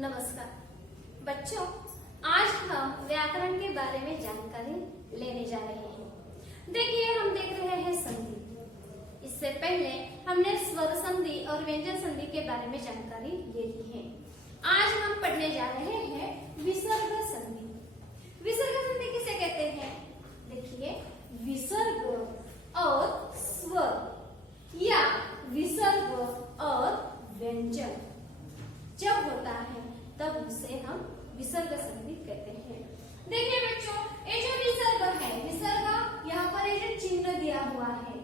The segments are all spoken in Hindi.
नमस्कार बच्चों, आज हम व्याकरण के बारे में जानकारी लेने जा रहे हैं। देखिए, हम देख रहे हैं संधि। इससे पहले हमने स्वर संधि और व्यंजन संधि के बारे में जानकारी ले ली है। आज हम पढ़ने जा रहे हैं विसर्ग संधि। विसर्ग संधि किसे कहते हैं? देखिए, विसर्ग और स्वर या विसर्ग और व्यंजन जब होता है तब उसे हम विसर्ग संधि कहते हैं। देखिए बच्चों, ये जो विसर्ग है, विसर्ग यहाँ पर ये जो चिन्ह दिया हुआ है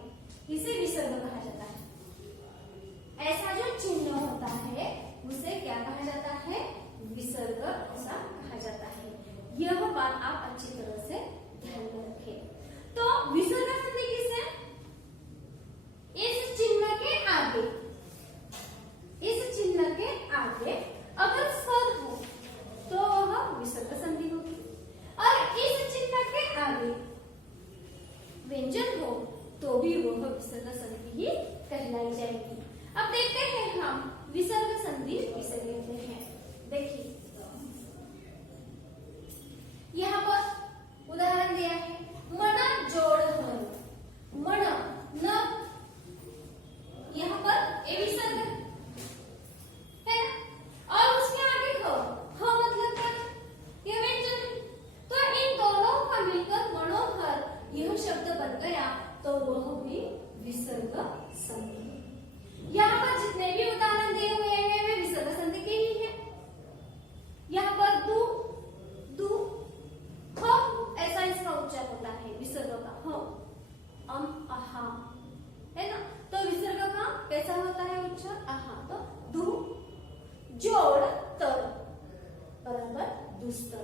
इसे विसर्ग कहा जाता है। ऐसा जो चिन्ह होता है उसे क्या कहा जाता है? विसर्ग ऐसा कहा जाता है। यह बात आप अच्छी तरह से ध्यान में रखें। तो विसर्ग संधि किसे? इस चिन्ह के आगे, इस चिन्ह के आगे अगर स्वर हो तो वह विसर्ग संधि होगी, और इस चिन्ह के आगे व्यंजन हो तो भी वह विसर्ग संधि ही कहलाई जाएगी। अब देखते हैं हम विसर्ग संधि किसे कहते हैं। देखिए, यहाँ पर उदाहरण दिया है, मन जोड़ हर। मन न, यहाँ पर ए विसर्ग है और उसके आगे ह मतलब क्या? यह व्यंजन है। तो इन दोनों का मिलकर मनोहर यह शब्द बन गया तो वह भी विसर्ग संधि है। यहाँ पर जितने भी उदाहरण दिए हुए हैं वे विसर्ग संधि के ही हैं। यहाँ पर दू, दू, ह ऐसा इसका उच्चार होता है विसर्ग का, ह, आहा, है ना? तो विसर्ग का कैसा होता है उच्चार? आहा। तो दू जोड़ तर बराबर दुस्तर।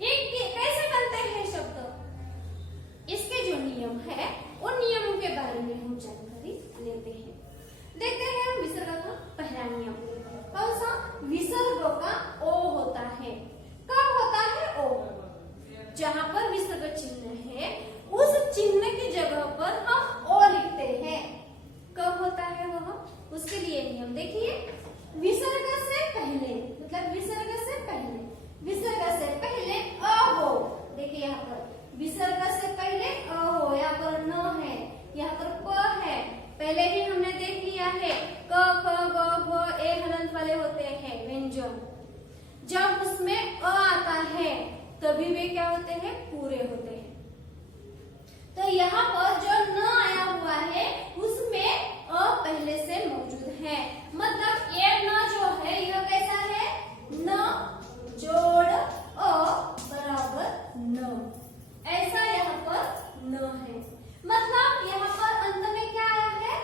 ये कैसे बनते हैं शब्द? इसके जो नियम है उन नियमों के बारे में हम जानकारी लेते हैं। देखते हैं हम विसर्ग का पहला नियम। कौन सा? विसर्ग का ओ होता है। कब होता है ओ? जहां पर विसर्ग चिन्ह है उस चिन्ह की जगह पर हम ओ लिखते हैं। कब होता है वह? उसके लिए नियम देखिए, विसर्ग से पहले, मतलब विसर्ग से पहले, विसर्ग से पहले अ हो। देखिए यहाँ पर विसर्ग से पहले अ हो, यहाँ पर न है, यहाँ पर प है। पहले ही हमने देख लिया है क ख ग घ ए हलंत वाले होते हैं व्यंजन। जब उसमें अ आता है तभी वे क्या होते हैं? पूरे होते हैं। तो यहाँ पर जो न आया हुआ है उसमें अ पहले से मौजूद है, मतलब ये न जो है यह कैसा है? न जोड़ अ बराबर न, ऐसा यहाँ पर न है। मतलब यहाँ पर अंत में क्या आया है?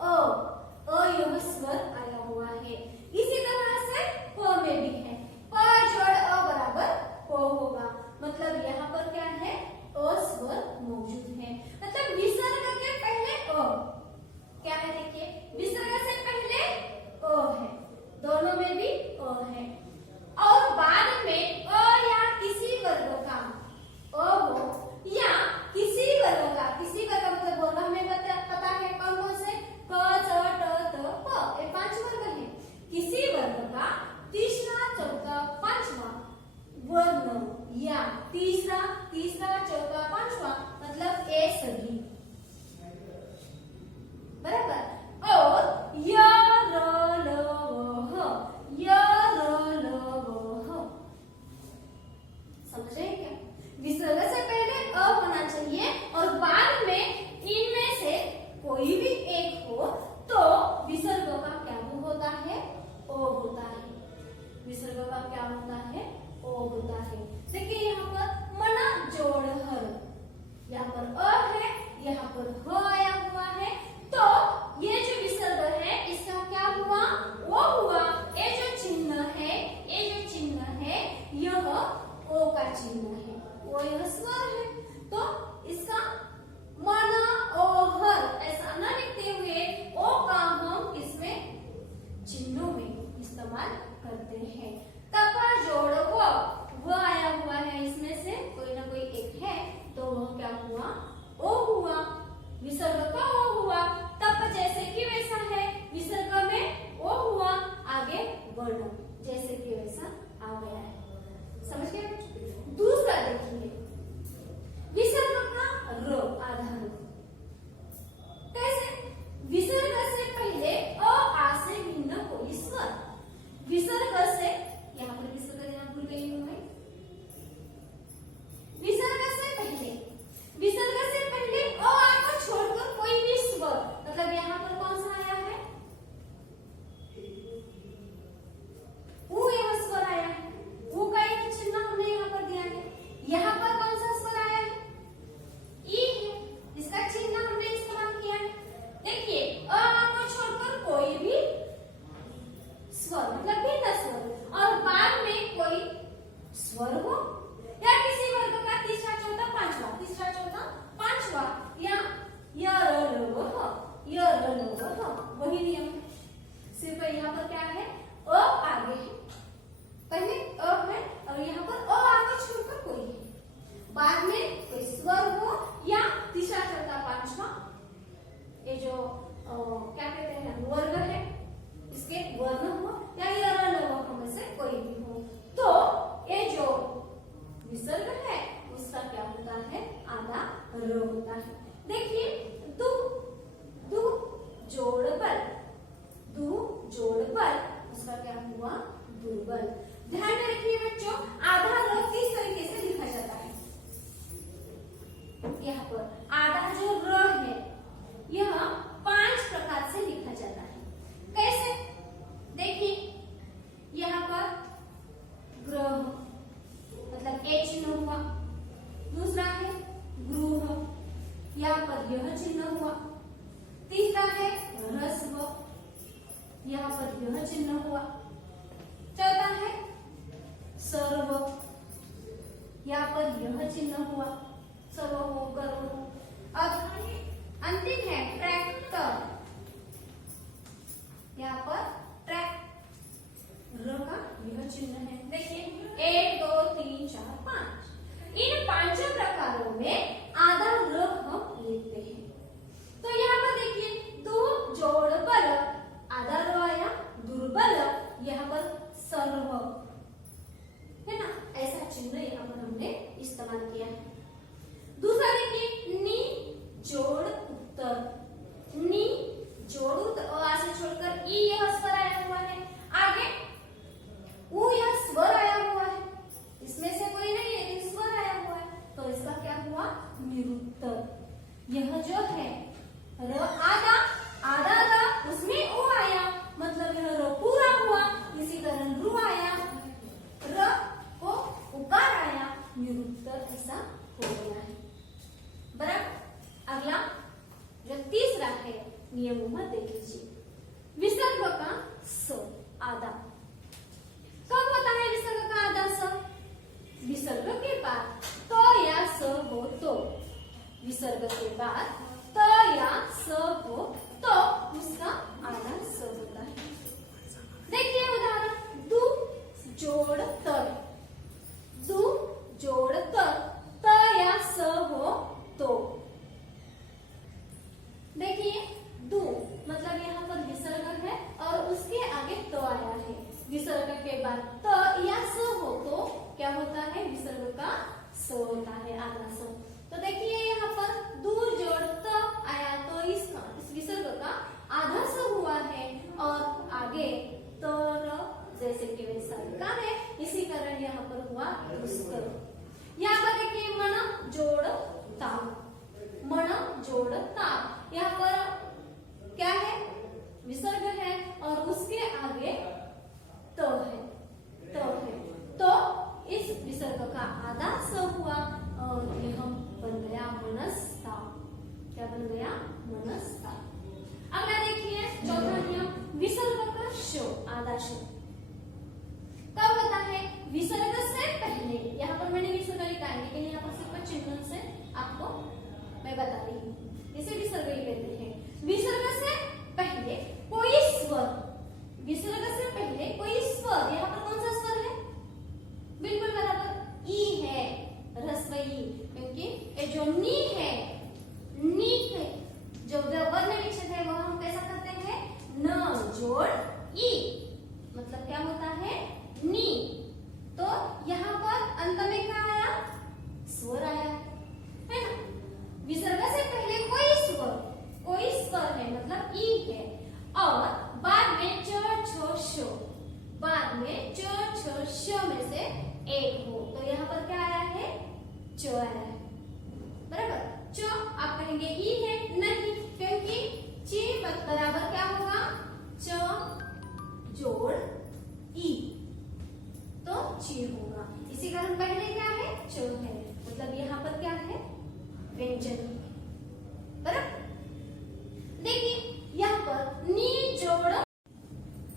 अ यह स्वर आया हुआ है। इसी तरह से प में भी है, प जोड़ अ बराबर प होगा, मतलब यहाँ पर क्या है? अ स्वर मौजूद है। मतलब विसर्ग के पहले अ क्या है? देखिए, विसर्ग से पहले अ है, दोनों में भी अ है, और बाद में अ या किसी वर्ग का अ हो या किसी वर्ग का, किसी वर्ग का मतलब वर्ग हमें पता है कौन कौन से? क च ट त प, ये 5 वर्ग है। किसी वर्ग का तीसरा, चौथा, पांचवा वर्ण या तीसरा, चौथा, पांचवा मतलब ए सभी, बराबर। और य र ल व ह, य र ल व ह, समझ रहे हैं क्या? विसर्ग से पहले अ होना चाहिए और बाद में इनमें से कोई भी एक हो तो विसर्ग का क्या होता है? ओ होता है। विसर्ग का क्या होता है? ओ होता है। देखिए यहाँ पर मना जोड़ हर, यहाँ पर अ है, यहाँ पर ह आया हुआ है, तो ये जो विसर्ग है इसका क्या हुआ? ओ हुआ। ये जो चिन्ह है, ये जो चिन्ह है यह ओ का चिन्ह है, वो यह स्वर है। तो इसका मना ओ हर ऐसा न लिखते हुए ओ का हम इसमें चिन्हों में इस्तेमाल करते हैं। तपा जोड़ वो आया हुआ है, इसमें से कोई ना कोई एक है तो वह क्या हुआ? ओ हुआ, विसर्ग का ओ हुआ। तप जैसे कि वैसा है, विसर्ग में ओ हुआ, आगे वर्ण जैसे कि वैसा। यहाँ पर क्या है, अ आगे है, पहले अ है और यहाँ पर अ आगे छोड़कर कोई है, बाद में कोई स्वर हो या तीसरा चौथा पांचवा ये जो क्या कहते हैं वर्ग है इसके वर्ण हो या ये अलग में से कोई भी हो, तो ये जो विसर्ग है उसका क्या होता है, आधा र होता है। देखिए दु दु जोड़ बल, दु जोड़ बल उसका क्या हुआ, दुर्बल। ध्यान में रखिए बच्चों, आधा र किस तरीके से लिखा जाता है, यहाँ पर आधा जो र है यह 5 प्रकार से लिखा जाता है। कैसे, देखिए यहाँ पर ग्रह मतलब ए चिन्ह हुआ, दूसरा है गृह, यहाँ पर यह चिन्ह हुआ, तीसरा है ह्रस्व, यहाँ पर यह चिन्ह हुआ, चौथा है सर्व, यहाँ पर यह चिन्ह हुआ, सर्व हो गर्व हो। अब अंतिम है ट्रैक्टर, यहाँ पर ट्रैक र का यह चिन्ह है। देखिए 1 2 3 4 5, इन 5 प्रकारों में आधा र हम लिखते हैं। तो यहाँ पर देखिए दो जोड़ बल, आधा र आया, दुर्बल, यहाँ पर सर्व है ना, ऐसा चिन्ह यहाँ पर हमने इस्तेमाल किया है। दूसरा देखिए नी जोड़ उत्तर, नी जोड़ उत्तर, अ से छोड़कर ई यह स्वर आया हुआ है, आगे उ यह स्वर आया हुआ है, इसमें से कोई नहीं है लेकिन स्वर आया हुआ है, तो इसका क्या हुआ, निरुत्तर। यह जो है र आधा, आधा र उसमें उ आया, मतलब यह र पूरा हुआ, इसी तरह रु आया, र को उकार आया, निरुत्तर ऐसा हो गया है। बराबर। अगला जो तीसरा है नियमों में देख लीजिए, विसर्ग का स आधा, कब होता है विसर्ग का आधा स, विसर्ग के बाद त या स हो तो, विसर्ग के बाद त या स हो तो उसका आधा स होता है। देखिए उदाहरण, दु जोड़ तर, दु जोड़ तर, त या स हो तो, देखिए दु मतलब यहाँ पर विसर्ग है और उसके आगे त आया है, विसर्ग के बाद त या स हो तो क्या होता है, विसर्ग का स होता है, आधा स। तो देखिए यहाँ पर दु जोड़ त आया तो इस विसर्ग का आधा स हुआ है और आगे त र जैसे कि वैसा लिखा है, इसी कारण यहाँ पर हुआ दुष्कर। यहाँ पर देखिए मन जोड़ ताव, मन जोड़ ताव, यहाँ पर क्या है, विसर्ग है और उसके आगे तो है, तो इस विसर्ग का आधा स हुआ और यह बन गया मनस्ता। क्या बन गया, मनस्ता। अगला देखिए चौथा नियम, विसर्ग का शो आधा शो कब होता है, विसर्ग से पहले। यहाँ पर मैंने विसर्ग लिखा है लेकिन यहाँ पर सिर्फ चिन्ह से आपको मैं बता रही हूँ, इसे विसर्ग ही कहते हैं। विसर्ग से पहले कोई स्वर, विसर्ग से पहले कोई स्वर, यहाँ पर कौन सा स्वर है, बिल्कुल बराबर ई है, ह्रस्व ई, क्योंकि ये जो नी है, नी है जो वर्ण विच्छेद है वह हम कैसा करते हैं, न जोड़ ई, मतलब क्या होता है, नी। तो यहाँ पर अंत में क्या आया, स्वर आया है ना, विसर्ग से पहले कोई स्वर है मतलब ई है और बाद में च छ श, बाद में च छ श में से एक हो, तो यहाँ पर क्या आया है, च आया है। बराबर, च आप कहेंगे ई है, नहीं, क्योंकि ची बराबर क्या होगा, च जोड़ ई, तो ची होगा, इसी कारण पहले क्या है, च है, मतलब यहाँ पर क्या है, व्यंजन। बराबर। देखिए यहाँ पर नी जोड़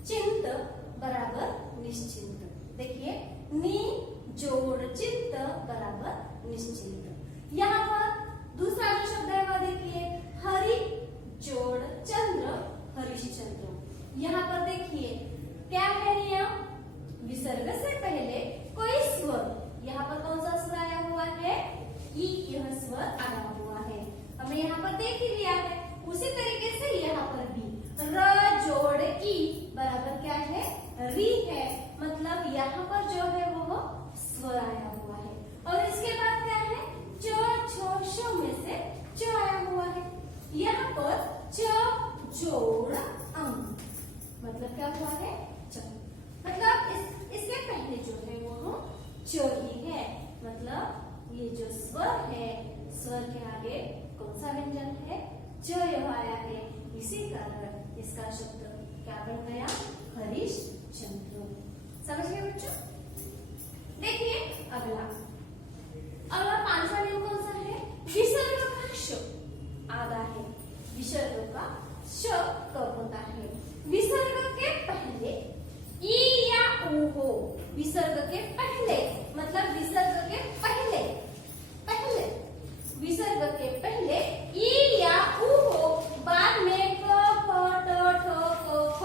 चिंत बराबर निश्चिंत, देखिए नी जोड़ चिंत बराबर निश्चिंत। यहाँ पर दूसरा जो शब्द है वह देखिए, हरि जोड़ चंद्र हरिश्चंद्र, यहाँ पर देखिए विसर्ग से पहले कोई स्वर, यहाँ पर कौन सा स्वर आया हुआ है? ई, यह स्वर आया हुआ है। हमने यहाँ पर देख ही लिया है। उसी तरीके से यहाँ पर भी र जोड़ ई बराबर क्या है? री है। मतलब यहाँ पर जो है वो स्वर आया हुआ है। और इसके बाद क्या है? च छ श में से च आया हुआ है। यहाँ पर च जोड़ अं, मतलब क्या हुआ है? च। मतलब इसके पहले जो है वो च ही है। मतलब ये जो स्वर है, स्वर के आगे कौन सा व्यंजन है? च यह आया है। इसी कारण इसका शब्द क्या बन गया? हरिश्चंद्र। समझ गए बच्चों? देखिए अगला 5वां नियम कौन सा है? विसर्ग का श आधा है। विसर्ग का श कब होता है? विसर्ग के पहले ई या ऊ हो। विसर्ग के पहले मतलब विसर्ग के पहले विसर्ग के पहले ई या ऊ हो। बाद में क ख ट ठ क ख।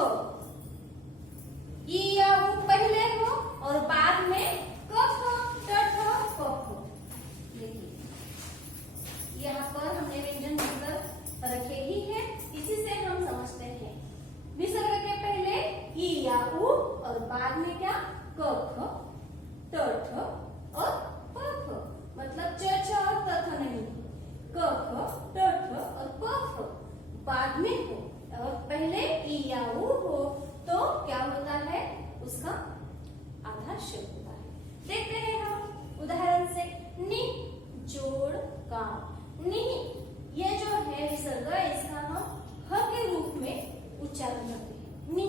ई या ऊ पहले हो और बाद में क ख ट ठ क ख। देखिए यहाँ पर हमने व्यंजन मतलब रखे ही है। इसी से हम समझते हैं विसर्ग के पहले ई या ऊ और बाद में क्या? क ख ट ठ और प फ। मतलब च छ और त थ नहीं, क ख ट ठ और प फ बाद में हो। और पहले ई या ऊ हो तो क्या होता है? उसका आधा श होता है। देखते हैं हम उदाहरण से। नि जोड़ का। नि ये जो है विसर्ग, इसका हम ह के रूप में उच्चारण करते हैं। नि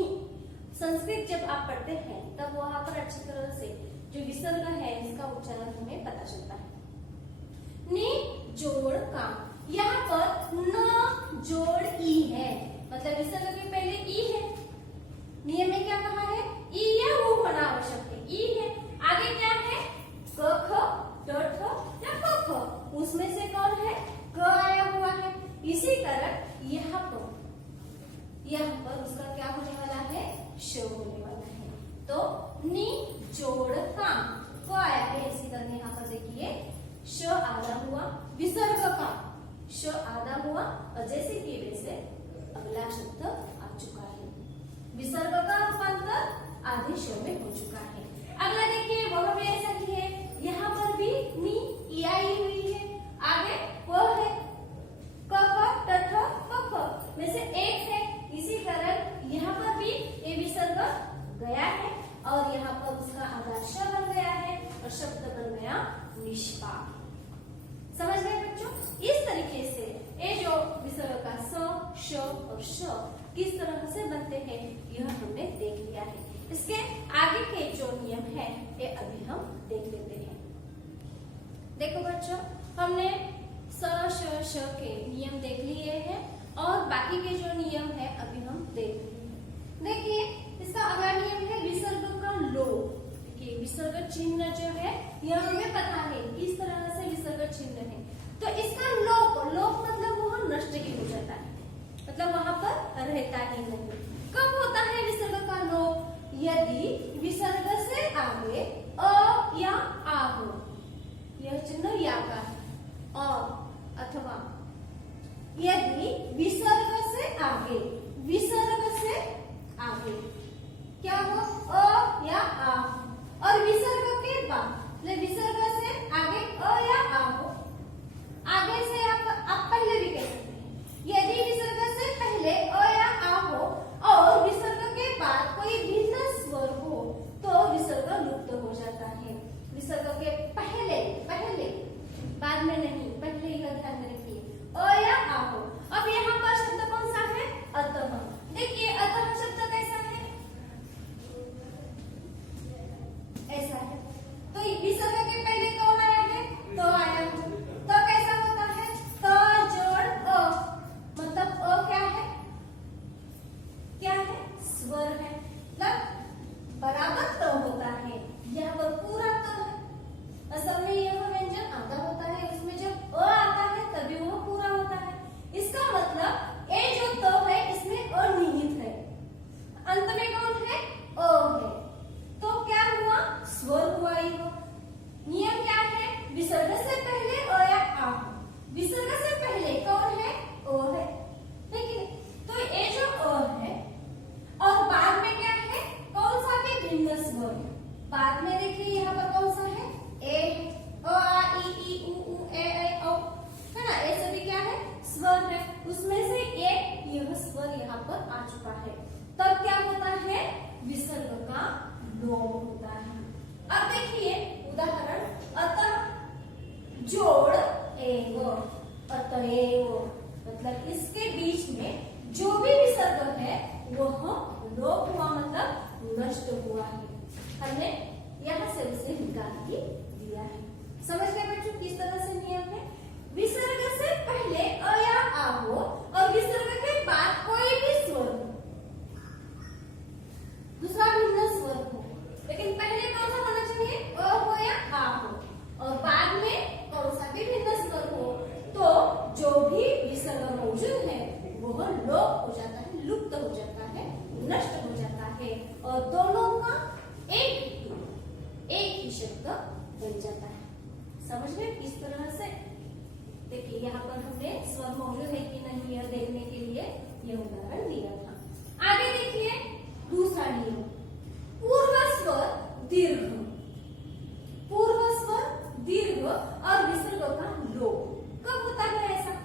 संस्कृत जब आप पढ़ते हैं तब वहां पर अच्छी तरह से जो विसर्ग है इसका उच्चारण हमें पता चलता है। नि जोड़ का। यहाँ पर न जोड़ ई है। मतलब विसर्ग के पहले ई है। नियम में क्या कहा है? ई या ऊ होना आवश्यक है। ई है। आगे क्या है? क ख ट ठ या प फ। उसमें से कौन है? क आया हुआ है। इसी कारण यहाँ पर उसका क्या होने वाला है? श होने वाला है। तो नि जोड़ का क आया है। इसी तरह यहाँ पर देखिए श आधा हुआ, विसर्ग का श आधा हुआ और जैसे कि वैसे अगला शब्द आ चुका है। विसर्ग का रूपांतर आधे श में हो चुका है। अगला देखिए वह भी ऐसा ही है। यहाँ पर भी नी ई आई हुई है। आगे व है, क ख ट ठ प फ में से एक है। इसी कारण यहाँ पर भी ये विसर्ग गया है और यहाँ पर उसका आधा श बन गया है और शब्द बन गया निष्पाप। समझ गए बच्चों? इस तरीके से ये जो विसर्ग का स, श और श किस तरह से बनते हैं यह हमने देख लिया है। इसके आगे के जो नियम है ये अभी हम देख लेते हैं। देखो बच्चों, हमने स, श, श के नियम देख लिए हैं और बाकी के जो नियम है अभी हम देख रहे हैं। देखिए इसका अगला नियम है विसर्ग का लोप। देखिए विसर्ग चिन्ह जो है यह हमें पता है किस तरह से विसर्ग चिन्ह है। तो इसका लोप मतलब वह नष्ट ही हो जाता है। मतलब वहां पर रहता ही नहीं। कब होता है विसर्ग का लोप? यदि विसर्ग से आगे अ या आ हो। यह चिन्ह या का है। अथवा यदि विसर्ग से आगे क्या हो? अ या आ हो। और विसर्ग के बाद विसर्ग से आगे अ या आ हो। आगे से आप पहले भी कह सकते हैं। यदि विसर्ग से पहले अ या आ हो और विसर्ग के बाद कोई भिन्न स्वर हो तो विसर्ग लुप्त हो जाता है। विसर्ग के पहले बाद में नहीं, पहले ही ध्यान में रखिए। अ या आ हो। अब यहाँ पर शब्द कौन सा है? अतः। देखिए अतः शब्द कैसा है? ऐसा है। स्वर। बाद में देखिए यहाँ पर कौन सा है, ए है, अ आ इ ई उ ऊ ए ऐ औ, है ना, ये सभी क्या है, स्वर है। उसमें से एक यह स्वर यहाँ पर आ चुका है, तब क्या होता है, विसर्ग का लोप होता है। अब देखिए उदाहरण, अतः जोड़ एव, अतएव, मतलब इसके बीच में जो भी विसर्ग है वह लोप हुआ, मतलब नष्ट हुआ है। हमने यहाँ से उसे निकाल के दिया है। समझ गए बच्चों किस तरह से नियम है, विसर्ग से पहले अ या आ हो और विसर्ग के बाद कोई भी स्वर हो, दूसरा भिन्न स्वर हो, लेकिन पहले कौन सा होना चाहिए, अ हो या आ हो, और बाद में कौन सा भी भिन्न स्वर हो, तो जो भी विसर्ग मौजूद है वह लोप हो जाता है, लुप्त हो जाता है, नष्ट हो जाता है, और दोनों का एक ही शब्द बन जाता है। समझ गए किस तरह से। देखिए यहाँ पर हमने स्वर मौजूद है कि नहीं यह देखने के लिए यह उदाहरण दिया था। आगे देखिए दूसरा नियम, पूर्व स्वर दीर्घ, पूर्व स्वर दीर्घ और विसर्ग का लोप कब होता है ऐसा,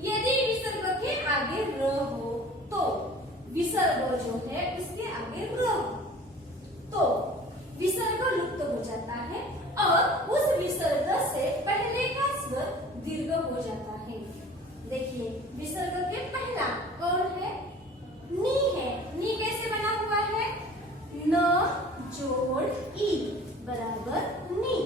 यदि विसर्ग के आगे र हो तो विसर्ग जो है उसके आगे र हो तो विसर्ग लुप्त हो जाता है और उस विसर्ग से पहले का स्वर दीर्घ हो जाता है। देखिए विसर्ग के पहला कौन है, नी है। नी कैसे बना हुआ है, न जोड़ ई बराबर नी,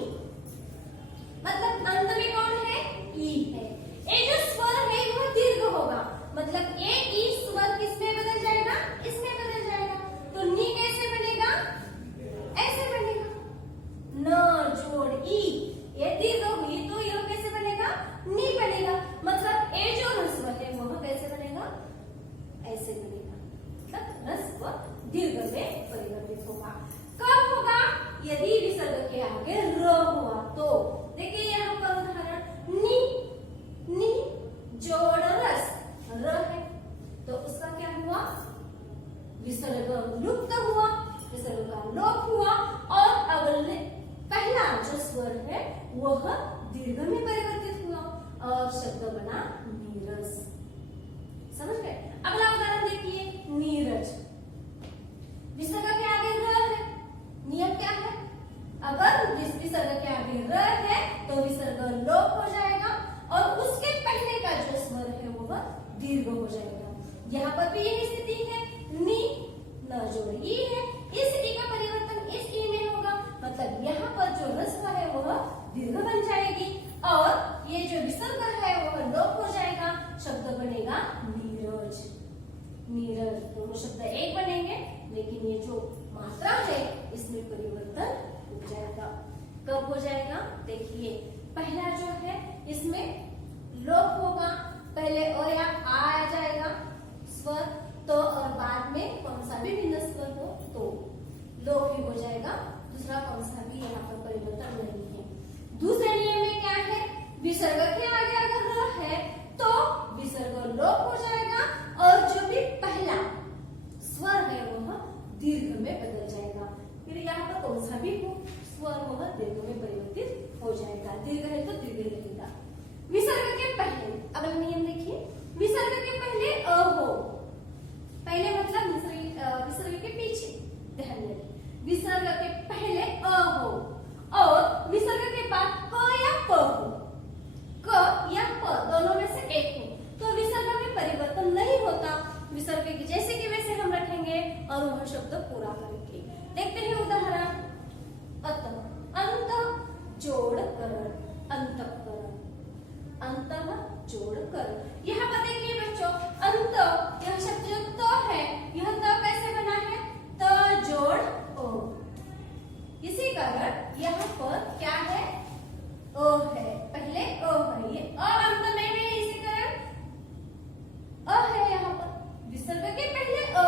मतलब अंत में कौन है, ई है। ये जो स्वर है वह दीर्घ होगा, मतलब ये ई स्वर किसमें बदल जाएगा, इसमें बदल जाएगा। तो नी कैसे बनेगा, ऐसे बनेगा, न जोड़ ई, ये दीर्घ हुई तो यह कैसे बनेगा, नी बनेगा, मतलब ये जो ह्रस्व है वह कैसे बनेगा, ऐसे बनेगा, मतलब ह्रस्व दीर्घ में परिवर्तित होगा। कब होगा, यदि विसर्ग के आगे र हुआ तो। देखिए यहाँ पर उदाहरण, नी, नी जोड़ रस, र है, तो उसका क्या हुआ, विसर्ग लुप्त हुआ, विसर्ग का लोप हुआ और अगले पहला जो स्वर है वह दीर्घ में परिवर्तित हुआ और शब्द बना नीरस। समझ गए। अगला उदाहरण देखिए, नीरज, विसर्ग के आगे र है, नियम क्या है, अगर विसर्ग के आगे र है तो विसर्ग लोप हो जाएगा और उसके पहले का जो स्वर है वह दीर्घ हो जाएगा। यहाँ पर भी यही स्थिति है, नी न जोड़ ई है, इस ई का परिवर्तन इस ई में होगा, मतलब यहाँ पर जो ह्रस्व है वह दीर्घ बन जाएगी और ये जो विसर्ग है वह लोप हो जाएगा, शब्द बनेगा नीरज। नीरज दोनों शब्द एक बनेंगे, लेकिन ये जो मात्रा है इसमें परिवर्तन हो जाएगा। कब हो जाएगा, देखिए पहला जो है इसमें लोप होगा, पहले अ या आ जाएगा स्वर, तो और बाद में कौन सा भी भिन्न स्वर हो तो लोप ही हो जाएगा, दूसरा कौन सा भी यहाँ पर परिवर्तन नहीं है। दूसरे नियम में क्या है, विसर्ग के आगे अगर र है तो विसर्ग लोप हो जाएगा और जो भी पहला स्वर है वह दीर्घ में बदल जाएगा। फिर यहाँ पर कौन सा भी हो स्वर वह दीर्घ में परिवर्तित हो जाएगा, दीर्घ है तो दीर्घ रहेगा। विसर्ग के पहले अगला नियम देखिए, विसर्ग के पहले अ हो, पहले मतलब विसर्ग के पीछे, ध्यान रखिए, विसर्ग के पहले अ हो और विसर्ग के बाद क या प हो, क या प दोनों में से एक हो, तो विसर्ग में परिवर्तन नहीं होता, विसर्ग की जैसे कि वैसे हम रखेंगे और वह शब्द पूरा करेंगे। देखते हैं उदाहरण, अत, अंत जोड़ करण, अंतःकरण, अंतः जोड़ करण। यहाँ पर देखिए बच्चों, अंत यह शब्द जो त है, यह त कैसे बना है, त जोड़ ओ, इसी कारण यहाँ पर क्या है, अ है, पहले अ है, ये अ अंत में है, इसी कारण अ है, यहाँ पर विसर्ग के पहले अ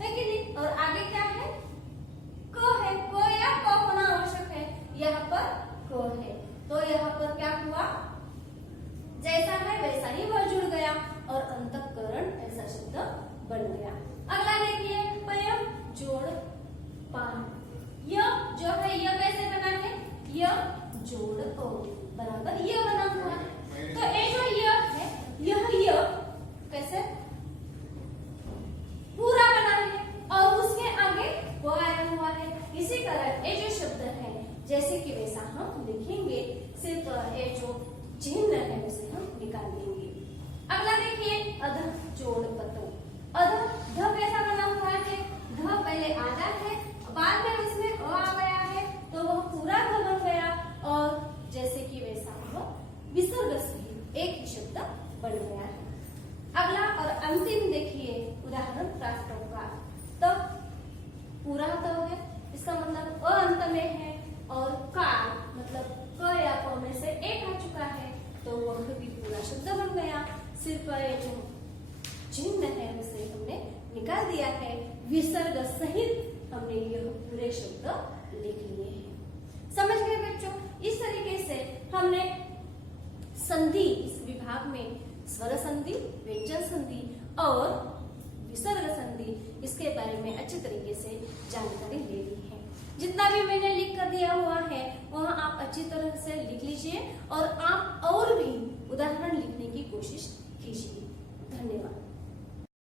है कि नहीं, और आगे क्या है, क है, क या क होना आवश्यक है, यहाँ पर क है, तो यहाँ पर क्या हुआ, जैसा है वैसा ही वह जुड़ गया और अंतःकरण ऐसा शब्द बन गया। अगला देखिए, पयम जोड़ पान, वो आया हुआ है। इसी कारण ये जो शब्द है जैसे कि वैसा हम लिखेंगे, सिर्फ ये जो चिन्ह है उसे हम निकाल देंगे। अगला देखिए अध जोड़ पतो। अध ध कैसा बना हुआ है, ध पहले आधा है, बाद में उसमें अ आ गया है तो वह पूरा ध बन गया और जैसे कि वैसा वह विसर्ग सहित एक ही शब्द बन गया है। अगला और अंतिम देखिए उदाहरण राष्ट्रकार। तो पूरा तो है, इसका मतलब अ अंत में है और कार मतलब क या क में से एक आ चुका है तो वह भी पूरा शब्द बन गया। सिर्फ ये जो चिन्ह है उसे हमने निकाल दिया है, विसर्ग सहित हमने यह पूरे शब्द लिख लिए हैं। समझ गए बच्चों? इस तरीके से हमने संधि इस विभाग में स्वर संधि, व्यंजन संधि और विसर्ग संधि इसके बारे में अच्छे तरीके से जानकारी ले ली है। जितना भी मैंने लिख कर दिया हुआ है वह आप अच्छी तरह से लिख लीजिए और आप और भी उदाहरण लिखने की कोशिश कीजिए। धन्यवाद।